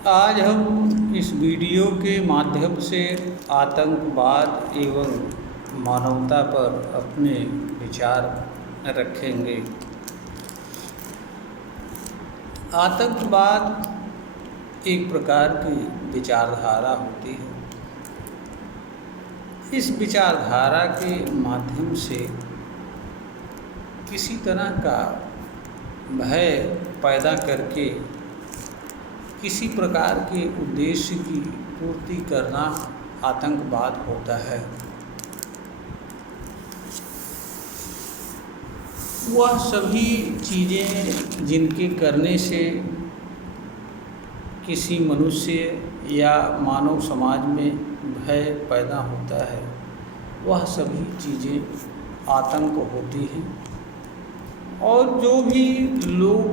आज हम इस वीडियो के माध्यम से आतंकवाद एवं मानवता पर अपने विचार रखेंगे। आतंकवाद एक प्रकार की विचारधारा होती है। इस विचारधारा के माध्यम से किसी तरह का भय पैदा करके किसी प्रकार के उद्देश्य की पूर्ति करना आतंकवाद होता है। वह सभी चीज़ें जिनके करने से किसी मनुष्य या मानव समाज में भय पैदा होता है, वह सभी चीज़ें आतंक होती हैं। और जो भी लोग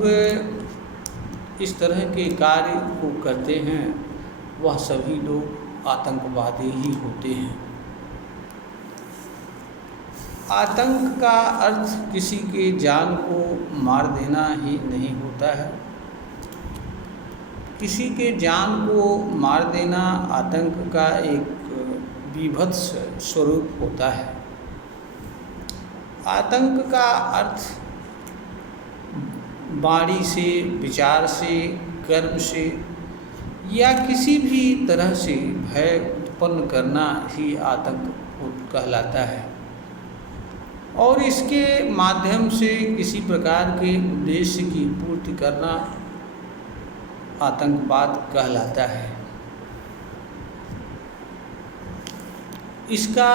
इस तरह के कार्य को करते हैं, वह सभी लोग आतंकवादी ही होते हैं। आतंक का अर्थ किसी के जान को मार देना ही नहीं होता है। किसी के जान को मार देना आतंक का एक विभत्स स्वरूप होता है। आतंक का अर्थ वाणी से, विचार से, कर्म से या किसी भी तरह से भय उत्पन्न करना ही आतंक कहलाता है। और इसके माध्यम से किसी प्रकार के उद्देश्य की पूर्ति करना आतंकवाद कहलाता है। इसका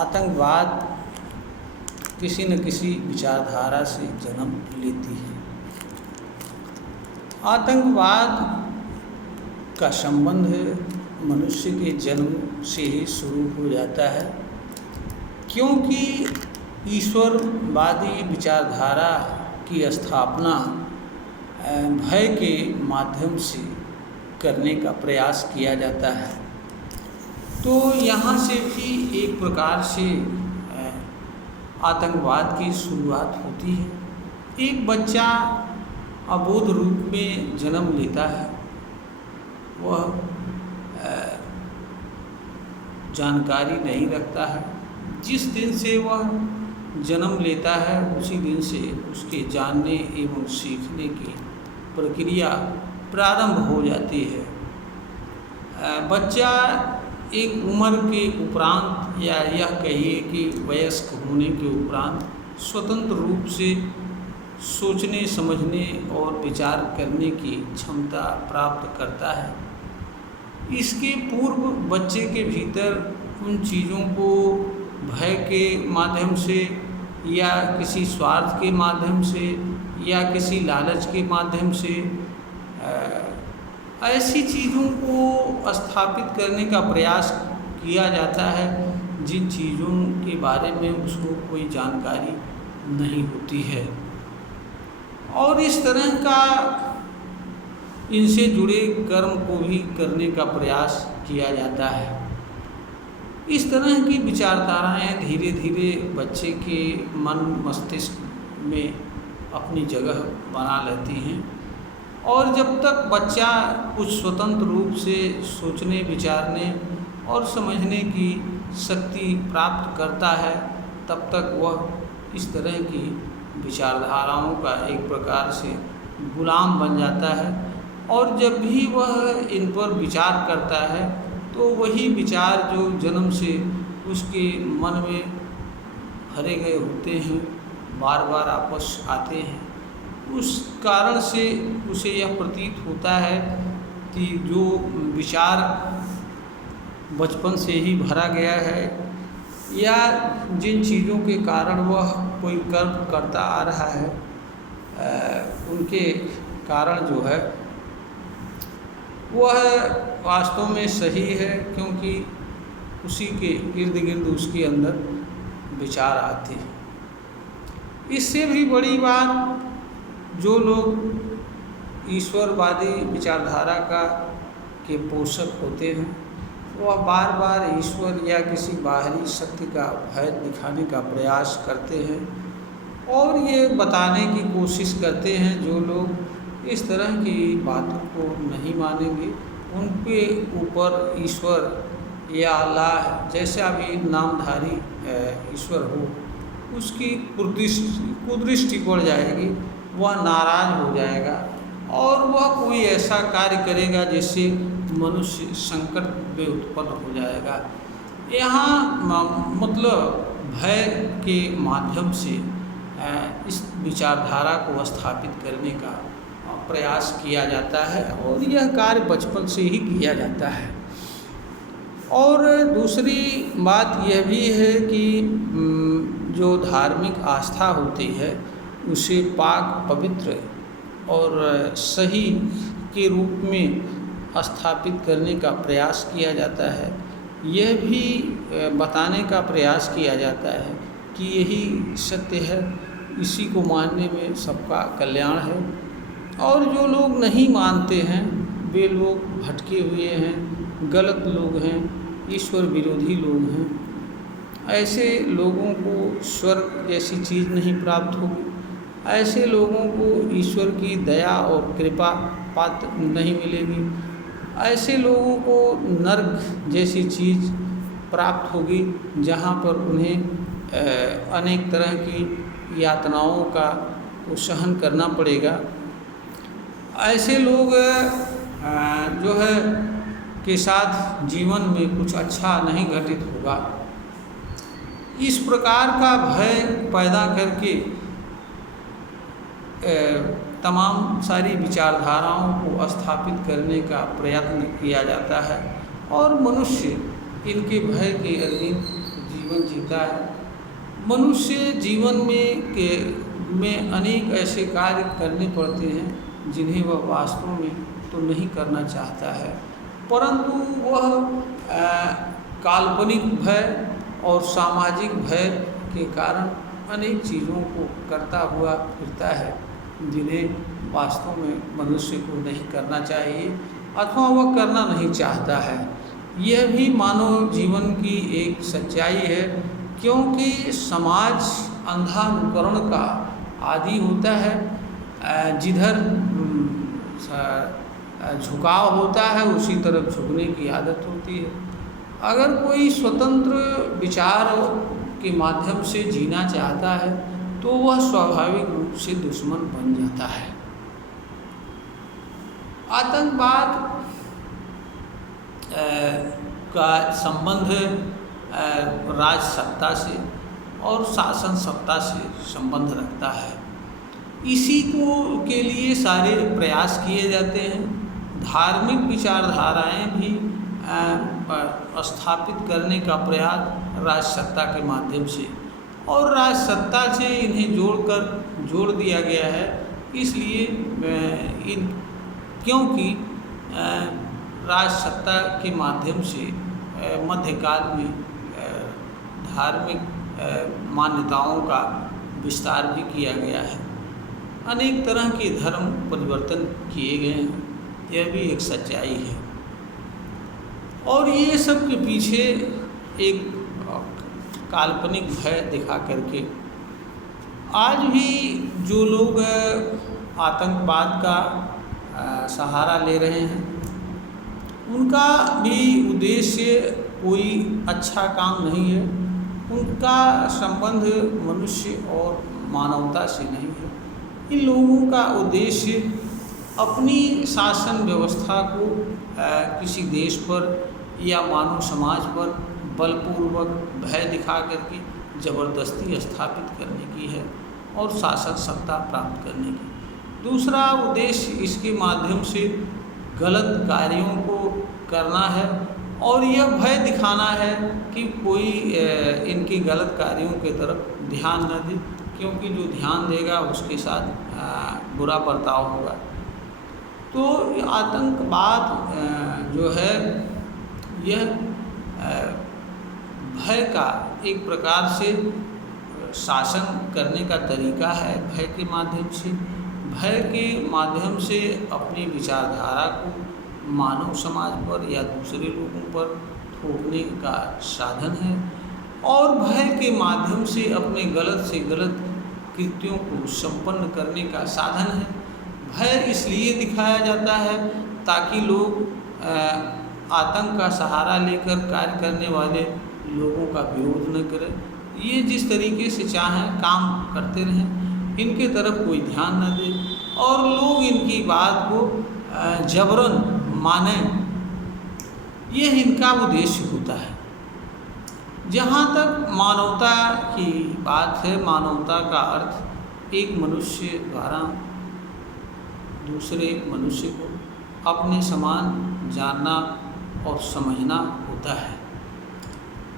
आतंकवाद किसी न किसी विचारधारा से जन्म लेती है। आतंकवाद का संबंध मनुष्य के जन्म से ही शुरू हो जाता है, क्योंकि ईश्वरवादी विचारधारा की स्थापना भय के माध्यम से करने का प्रयास किया जाता है। तो यहाँ से भी एक प्रकार से आतंकवाद की शुरुआत होती है। एक बच्चा अबोध रूप में जन्म लेता है। वह जानकारी नहीं रखता है। जिस दिन से वह जन्म लेता है, उसी दिन से उसके जानने एवं सीखने की प्रक्रिया प्रारंभ हो जाती है। बच्चा एक उम्र के उपरांत, या यह कहिए कि वयस्क होने के उपरांत, स्वतंत्र रूप से सोचने, समझने और विचार करने की क्षमता प्राप्त करता है। इसके पूर्व बच्चे के भीतर उन चीज़ों को भय के माध्यम से या किसी स्वार्थ के माध्यम से या किसी लालच के माध्यम से ऐसी चीज़ों को स्थापित करने का प्रयास किया जाता है जिन चीज़ों के बारे में उसको कोई जानकारी नहीं होती है। और इस तरह का इनसे जुड़े कर्म को भी करने का प्रयास किया जाता है। इस तरह की विचारधाराएं धीरे धीरे बच्चे के मन मस्तिष्क में अपनी जगह बना लेती हैं। और जब तक बच्चा कुछ स्वतंत्र रूप से सोचने, विचारने और समझने की शक्ति प्राप्त करता है, तब तक वह इस तरह की विचारधाराओं का एक प्रकार से गुलाम बन जाता है। और जब भी वह इन पर विचार करता है, तो वही विचार जो जन्म से उसके मन में भरे गए होते हैं, बार बार वापस आते हैं। उस कारण से उसे यह प्रतीत होता है कि जो विचार बचपन से ही भरा गया है, या जिन चीज़ों के कारण वह कोई कर्म करता आ रहा है, उनके कारण जो है वह वास्तव में सही है, क्योंकि उसी के इर्द गिर्द उसके अंदर विचार आते हैं। इससे भी बड़ी बात, जो लोग ईश्वरवादी विचारधारा के पोषक होते हैं, वह बार बार ईश्वर या किसी बाहरी शक्ति का भय दिखाने का प्रयास करते हैं और ये बताने की कोशिश करते हैं, जो लोग इस तरह की बातों को नहीं मानेंगे। उनके ऊपर ईश्वर या अल्लाह, जैसे अभी नामधारी ईश्वर हो, उसकी कुदृष्टि पड़ जाएगी, वह नाराज हो जाएगा और वह कोई ऐसा कार्य करेगा जिससे मनुष्य संकट में उत्पन्न हो जाएगा। यहाँ मतलब भय के माध्यम से इस विचारधारा को स्थापित करने का प्रयास किया जाता है और यह कार्य बचपन से ही किया जाता है। और दूसरी बात यह भी है कि जो धार्मिक आस्था होती है उसे पाक पवित्र और सही के रूप में स्थापित करने का प्रयास किया जाता है। यह भी बताने का प्रयास किया जाता है कि यही सत्य है, इसी को मानने में सबका कल्याण है। और जो लोग नहीं मानते हैं वे लोग भटके हुए हैं, गलत लोग हैं, ईश्वर विरोधी लोग हैं। ऐसे लोगों को स्वर्ग जैसी चीज़ नहीं प्राप्त होगी, ऐसे लोगों को ईश्वर की दया और कृपा पात्र नहीं मिलेगी, ऐसे लोगों को नरक जैसी चीज़ प्राप्त होगी जहाँ पर उन्हें अनेक तरह की यातनाओं का सहन करना पड़ेगा। ऐसे लोग जो है के साथ जीवन में कुछ अच्छा नहीं घटित होगा। इस प्रकार का भय पैदा करके तमाम सारी विचारधाराओं को स्थापित करने का प्रयत्न किया जाता है और मनुष्य इनके भय के अधीन जीवन जीता है। मनुष्य जीवन में अनेक ऐसे कार्य करने पड़ते हैं जिन्हें वह वास्तव में तो नहीं करना चाहता है, परंतु वह काल्पनिक भय और सामाजिक भय के कारण अनेक चीज़ों को करता हुआ फिरता है जिन्हें वास्तव में मनुष्य को नहीं करना चाहिए अथवा वह करना नहीं चाहता है। यह भी मानव जीवन की एक सच्चाई है, क्योंकि समाज अंधानुकरण का आदी होता है। जिधर झुकाव होता है उसी तरफ झुकने की आदत होती है। अगर कोई स्वतंत्र विचार के माध्यम से जीना चाहता है तो वह स्वाभाविक रूप से दुश्मन बन जाता है। आतंकवाद का संबंध राज सत्ता से और शासन सत्ता से संबंध रखता है। इसी को के लिए सारे प्रयास किए जाते हैं। धार्मिक विचारधाराएं भी स्थापित करने का प्रयास राजसत्ता के माध्यम से और राजसत्ता से इन्हें जोड़ दिया गया है। इसलिए क्योंकि राजसत्ता के माध्यम से मध्यकाल में धार्मिक मान्यताओं का विस्तार भी किया गया है। अनेक तरह के धर्म परिवर्तन किए गए हैं, यह भी एक सच्चाई है। और ये सब के पीछे एक काल्पनिक भय दिखा करके आज भी जो लोग आतंकवाद का सहारा ले रहे हैं उनका भी उद्देश्य कोई अच्छा काम नहीं है। उनका संबंध मनुष्य और मानवता से नहीं है। इन लोगों का उद्देश्य अपनी शासन व्यवस्था को किसी देश पर या मानव समाज पर बलपूर्वक भय दिखा करके ज़बरदस्ती स्थापित करने की है और शासन सत्ता प्राप्त करने की। दूसरा उद्देश्य इसके माध्यम से गलत कार्यों को करना है और यह भय दिखाना है कि कोई इनके गलत कार्यों की तरफ ध्यान न दे, क्योंकि जो ध्यान देगा उसके साथ बुरा बर्ताव होगा। तो आतंकवाद जो है यह भय का एक प्रकार से शासन करने का तरीका है। भय के माध्यम से अपनी विचारधारा को मानव समाज पर या दूसरे लोगों पर थोपने का साधन है और भय के माध्यम से अपने गलत से गलत कृत्यों को संपन्न करने का साधन है। भय इसलिए दिखाया जाता है ताकि लोग आतंक का सहारा लेकर कार्य करने वाले लोगों का विरोध न करें। ये जिस तरीके से चाहें काम करते रहें, इनके तरफ कोई ध्यान न दे और लोग इनकी बात को जबरन माने, ये इनका उद्देश्य होता है। जहाँ तक मानवता की बात है, मानवता का अर्थ एक मनुष्य द्वारा दूसरे मनुष्य को अपने समान जानना और समझना होता है।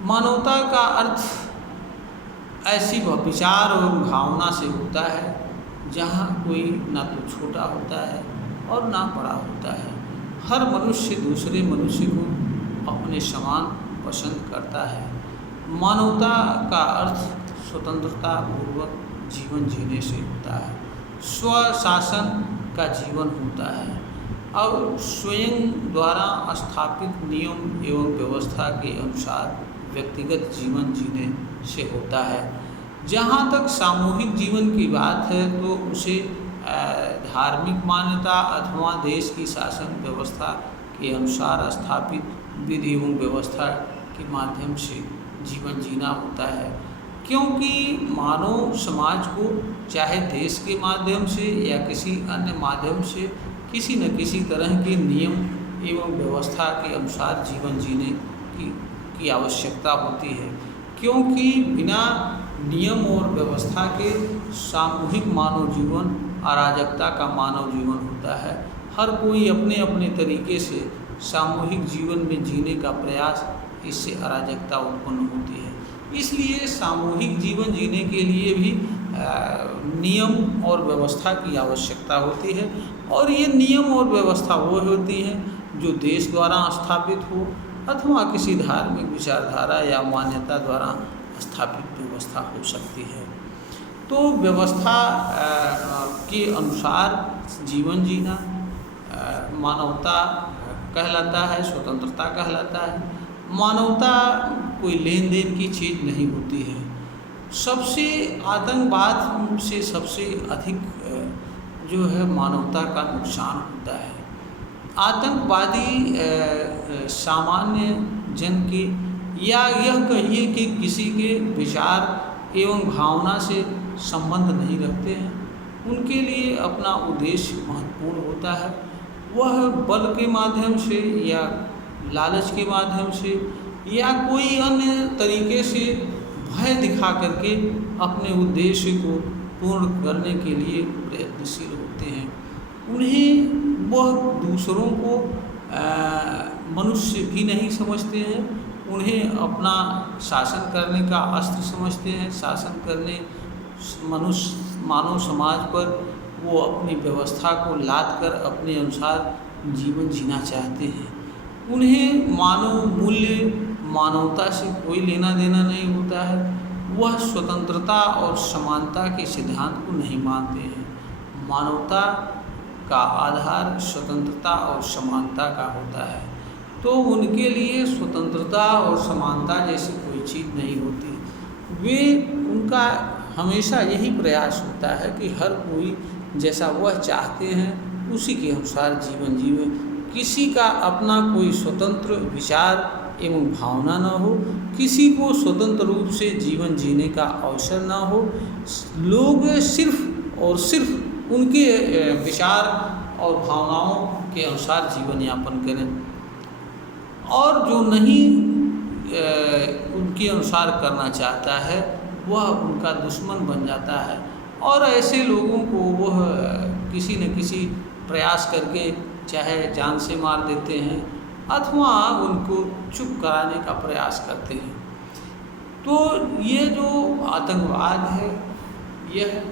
मानवता का अर्थ ऐसी विचार और भावना से होता है जहाँ कोई ना तो छोटा होता है और ना बड़ा होता है। हर मनुष्य दूसरे मनुष्य को अपने समान पसंद करता है। मानवता का अर्थ स्वतंत्रता पूर्वक जीवन जीने से होता है, स्वशासन का जीवन होता है और स्वयं द्वारा स्थापित नियम एवं व्यवस्था के अनुसार व्यक्तिगत जीवन जीने से होता है। जहाँ तक सामूहिक जीवन की बात है तो उसे धार्मिक मान्यता अथवा देश की शासन व्यवस्था के अनुसार स्थापित विधि एवं व्यवस्था के माध्यम से जीवन जीना होता है। क्योंकि मानव समाज को चाहे देश के माध्यम से या किसी अन्य माध्यम से किसी न किसी तरह के नियम एवं व्यवस्था के अनुसार जीवन जीने की आवश्यकता होती है। क्योंकि बिना नियम और व्यवस्था के सामूहिक मानव जीवन अराजकता का मानव जीवन होता है। हर कोई अपने अपने तरीके से सामूहिक जीवन में जीने का प्रयास, इससे अराजकता उत्पन्न होती है। इसलिए सामूहिक जीवन जीने के लिए भी नियम और व्यवस्था की आवश्यकता होती है और ये नियम और व्यवस्था वो होती हैं जो देश द्वारा स्थापित हो अथवा किसी धार्मिक विचारधारा या मान्यता द्वारा स्थापित व्यवस्था हो सकती है। तो व्यवस्था के अनुसार जीवन जीना मानवता कहलाता है, स्वतंत्रता कहलाता है। मानवता कोई लेन देन की चीज़ नहीं होती है। सबसे आतंकवाद से सबसे अधिक जो है मानवता का नुकसान होता है। आतंकवादी सामान्य जन के या यह कहिए कि किसी के विचार एवं भावना से संबंध नहीं रखते हैं। उनके लिए अपना उद्देश्य महत्वपूर्ण होता है। वह बल के माध्यम से या लालच के माध्यम से या कोई अन्य तरीके से भय दिखा करके अपने उद्देश्य को पूर्ण करने के लिए प्रयत्नशील होते हैं। उन्हें वह दूसरों को मनुष्य भी नहीं समझते हैं, उन्हें अपना शासन करने का अस्त्र समझते हैं। शासन करने मानव समाज पर वो अपनी व्यवस्था को लाद कर अपने अनुसार जीवन जीना चाहते हैं। उन्हें मानव मूल्य मानवता से कोई लेना देना नहीं होता है। वह स्वतंत्रता और समानता के सिद्धांत को नहीं मानते हैं। मानवता का आधार स्वतंत्रता और समानता का होता है। तो उनके लिए स्वतंत्रता और समानता जैसी कोई चीज़ नहीं होती। उनका हमेशा यही प्रयास होता है कि हर कोई जैसा वह चाहते हैं उसी के अनुसार जीवन जीवे। किसी का अपना कोई स्वतंत्र विचार एवं भावना न हो, किसी को स्वतंत्र रूप से जीवन जीने का अवसर न हो। लोग सिर्फ और सिर्फ उनके विचार और भावनाओं के अनुसार जीवन यापन करें और जो नहीं उनके अनुसार करना चाहता है वह उनका दुश्मन बन जाता है और ऐसे लोगों को वह किसी न किसी प्रयास करके चाहे जान से मार देते हैं अथवा उनको चुप कराने का प्रयास करते हैं। तो ये जो आतंकवाद है यह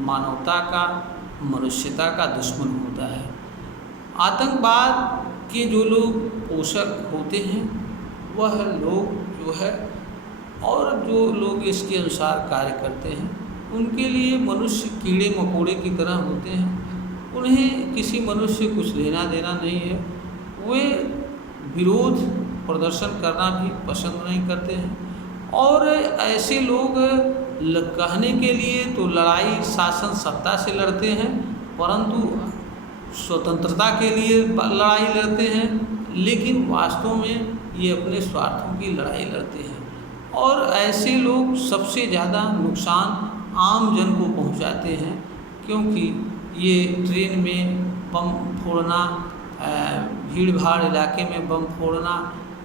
मानवता का, मनुष्यता का दुश्मन होता है। आतंकवाद के जो लोग पोषक होते हैं वह लोग जो है और जो लोग इसके अनुसार कार्य करते हैं उनके लिए मनुष्य कीड़े मकोड़े की तरह होते हैं। उन्हें किसी मनुष्य से कुछ लेना देना नहीं है। वे विरोध प्रदर्शन करना भी पसंद नहीं करते हैं और ऐसे लोग कहने के लिए तो लड़ाई शासन सत्ता से लड़ते हैं, परंतु स्वतंत्रता के लिए लड़ाई लड़ते हैं, लेकिन वास्तव में ये अपने स्वार्थों की लड़ाई लड़ते हैं। और ऐसे लोग सबसे ज़्यादा नुकसान आम जन को पहुंचाते हैं, क्योंकि ये ट्रेन में बम फोड़ना, भीड़ भाड़ इलाके में बम फोड़ना,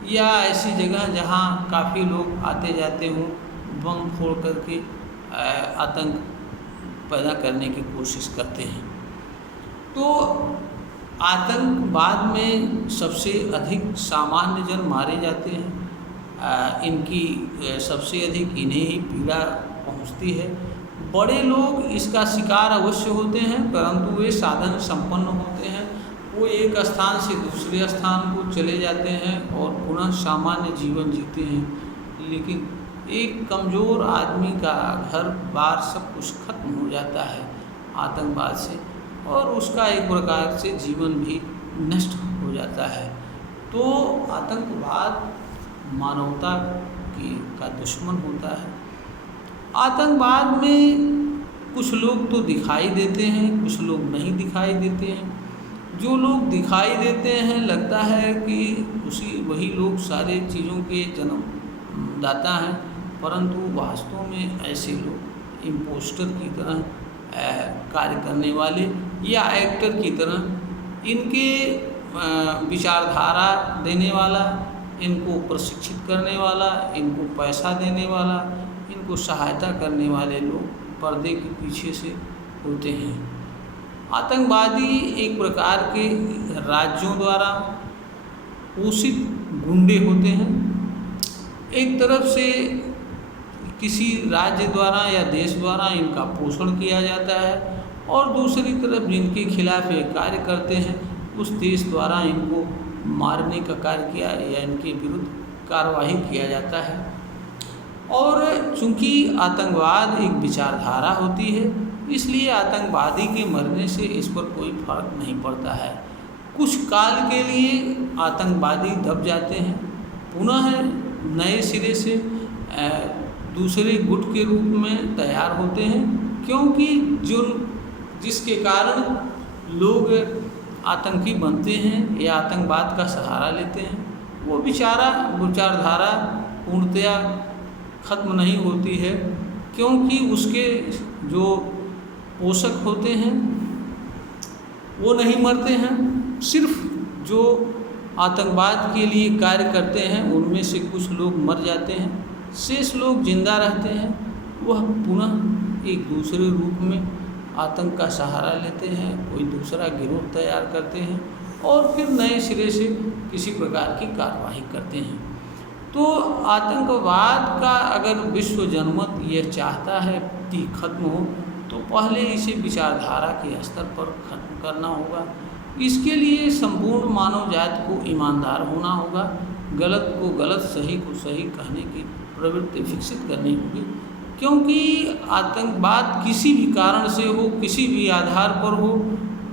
या ऐसी जगह जहां काफ़ी लोग आते जाते हों, बम फोड़ करके आतंक पैदा करने की कोशिश करते हैं। तो आतंकवाद में सबसे अधिक सामान्य जन मारे जाते हैं। इनकी सबसे अधिक इन्हें ही पीड़ा पहुंचती है। बड़े लोग इसका शिकार अवश्य होते हैं, परंतु वे साधन संपन्न होते हैं। वो एक स्थान से दूसरे स्थान को चले जाते हैं और पुनः सामान्य जीवन जीते हैं। लेकिन एक कमज़ोर आदमी का घर बार सब कुछ खत्म हो जाता है आतंकवाद से, और उसका एक प्रकार से जीवन भी नष्ट हो जाता है। तो आतंकवाद मानवता का दुश्मन होता है। आतंकवाद में कुछ लोग तो दिखाई देते हैं, कुछ लोग नहीं दिखाई देते हैं। जो लोग दिखाई देते हैं लगता है कि वही लोग सारे चीज़ों के जन्मदाता हैं, परंतु वास्तव में ऐसे लोग इम्पोस्टर की तरह कार्य करने वाले या एक्टर की तरह इनके विचारधारा देने वाला, इनको प्रशिक्षित करने वाला, इनको पैसा देने वाला, इनको सहायता करने वाले लोग पर्दे के पीछे से होते हैं। आतंकवादी एक प्रकार के राज्यों द्वारा पोषित गुंडे होते हैं। एक तरफ से किसी राज्य द्वारा या देश द्वारा इनका पोषण किया जाता है, और दूसरी तरफ जिनके खिलाफ ये कार्य करते हैं उस देश द्वारा इनको मारने का कार्य किया या इनके विरुद्ध कार्रवाई किया जाता है। और चूंकि आतंकवाद एक विचारधारा होती है, इसलिए आतंकवादी के मरने से इस पर कोई फर्क नहीं पड़ता है। कुछ काल के लिए आतंकवादी दब जाते हैं, पुनः नए सिरे से दूसरे गुट के रूप में तैयार होते हैं, क्योंकि जिसके कारण लोग आतंकी बनते हैं या आतंकवाद का सहारा लेते हैं, वो विचारधारा पूर्णतया खत्म नहीं होती है, क्योंकि उसके जो पोषक होते हैं वो नहीं मरते हैं। सिर्फ जो आतंकवाद के लिए कार्य करते हैं उनमें से कुछ लोग मर जाते हैं, शेष लोग जिंदा रहते हैं। वह पुनः एक दूसरे रूप में आतंक का सहारा लेते हैं, कोई दूसरा गिरोह तैयार करते हैं और फिर नए सिरे से किसी प्रकार की कार्रवाई करते हैं। तो आतंकवाद का अगर विश्व जनमत यह चाहता है कि खत्म हो, तो पहले इसे विचारधारा के स्तर पर खत्म करना होगा। इसके लिए संपूर्ण मानव जाति को ईमानदार होना होगा, गलत को गलत, सही को सही कहने की प्रवृत्ति विकसित करनी होगी, क्योंकि आतंकवाद किसी भी कारण से हो, किसी भी आधार पर हो,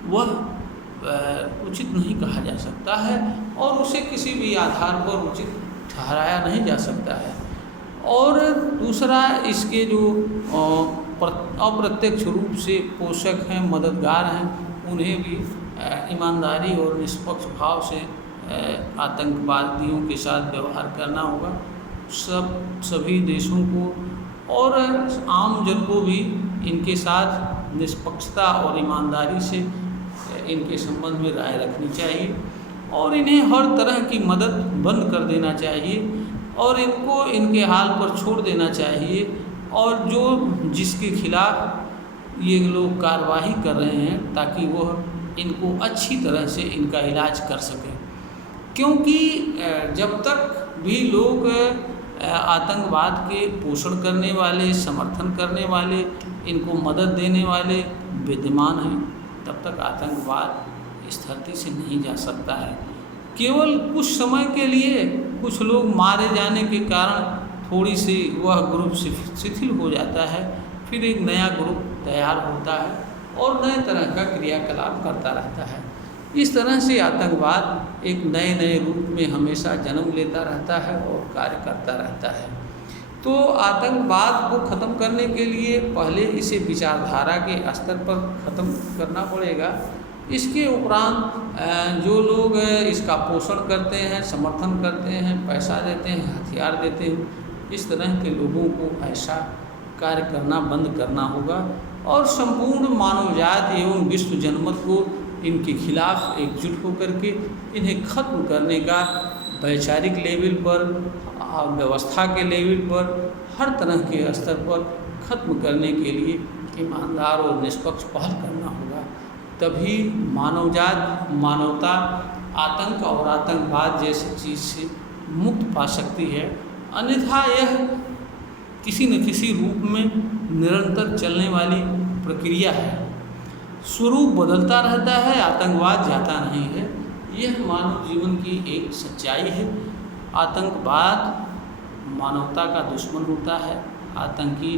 वह उचित नहीं कहा जा सकता है और उसे किसी भी आधार पर उचित ठहराया नहीं जा सकता है। और दूसरा, इसके जो अप्रत्यक्ष रूप से पोषक हैं, मददगार हैं, उन्हें भी ईमानदारी और निष्पक्ष भाव से आतंकवादियों के साथ व्यवहार करना होगा। सभी देशों को और आम जन को भी इनके साथ निष्पक्षता और ईमानदारी से इनके संबंध में राय रखनी चाहिए और इन्हें हर तरह की मदद बंद कर देना चाहिए और इनको इनके हाल पर छोड़ देना चाहिए। और जो जिसके खिलाफ ये लोग कार्रवाई कर रहे हैं, ताकि वह इनको अच्छी तरह से इनका इलाज कर सकें, क्योंकि जब तक भी लोग आतंकवाद के पोषण करने वाले, समर्थन करने वाले, इनको मदद देने वाले विद्यमान हैं, तब तक आतंकवाद इस धरती से नहीं जा सकता है। केवल कुछ समय के लिए कुछ लोग मारे जाने के कारण थोड़ी सी वह ग्रुप शिथिल हो जाता है, फिर एक नया ग्रुप तैयार होता है और नए तरह का क्रियाकलाप करता रहता है। इस तरह से आतंकवाद एक नए नए रूप में हमेशा जन्म लेता रहता है और कार्य करता रहता है। तो आतंकवाद को ख़त्म करने के लिए पहले इसे विचारधारा के स्तर पर ख़त्म करना पड़ेगा इसके उपरांत जो लोग इसका पोषण करते हैं, समर्थन करते हैं, पैसा देते हैं, हथियार देते हैं, इस तरह के लोगों को ऐसा कार्य करना बंद करना होगा और संपूर्ण मानवजात एवं विश्व जनमत को इनके खिलाफ एकजुट होकर के इन्हें खत्म करने का वैचारिक लेवल पर, व्यवस्था के लेवल पर, हर तरह के स्तर पर खत्म करने के लिए ईमानदार और निष्पक्ष पहल करना होगा। तभी मानवजात, मानवता आतंक और आतंकवाद जैसी चीज़ से मुक्त पा सकती है। अन्यथा यह किसी न किसी रूप में निरंतर चलने वाली प्रक्रिया है। स्वरूप बदलता रहता है, आतंकवाद जाता नहीं है। यह मानव जीवन की एक सच्चाई है। आतंकवाद मानवता का दुश्मन होता है। आतंकी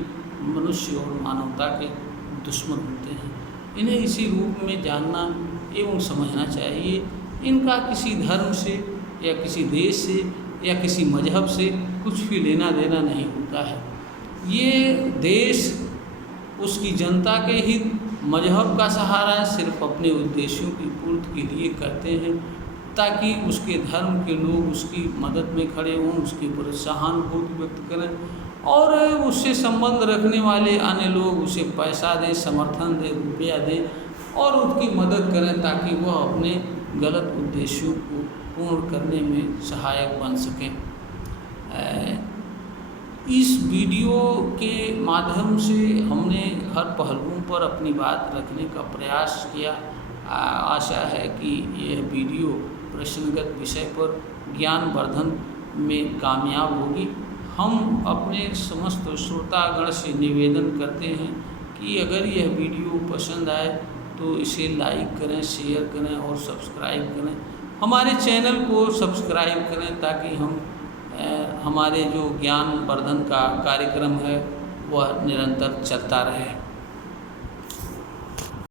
मनुष्य और मानवता के दुश्मन होते हैं। इन्हें इसी रूप में जानना एवं समझना चाहिए। इनका किसी धर्म से या किसी देश से या किसी मजहब से कुछ भी लेना देना नहीं होता है। ये देश उसकी जनता के हित, मजहब का सहारा सिर्फ अपने उद्देश्यों की पूर्ति के लिए करते हैं, ताकि उसके धर्म के लोग उसकी मदद में खड़े हों, उसके ऊपर सहानुभूति व्यक्त करें और उससे संबंध रखने वाले अन्य लोग उसे पैसा दें, समर्थन दें, रुपया दें और उसकी मदद करें, ताकि वह अपने गलत उद्देश्यों को पूर्ण करने में सहायक बन सकें। इस वीडियो के माध्यम से हमने हर पहलुओं पर अपनी बात रखने का प्रयास किया। आशा है कि यह वीडियो प्रश्नगत विषय पर ज्ञानवर्धन में कामयाब होगी। हम अपने समस्त श्रोतागण से निवेदन करते हैं कि अगर यह वीडियो पसंद आए तो इसे लाइक करें, शेयर करें और सब्सक्राइब करें। हमारे चैनल को सब्सक्राइब करें ताकि हमारे जो ज्ञानवर्धन का कार्यक्रम है वह निरंतर चलता रहे।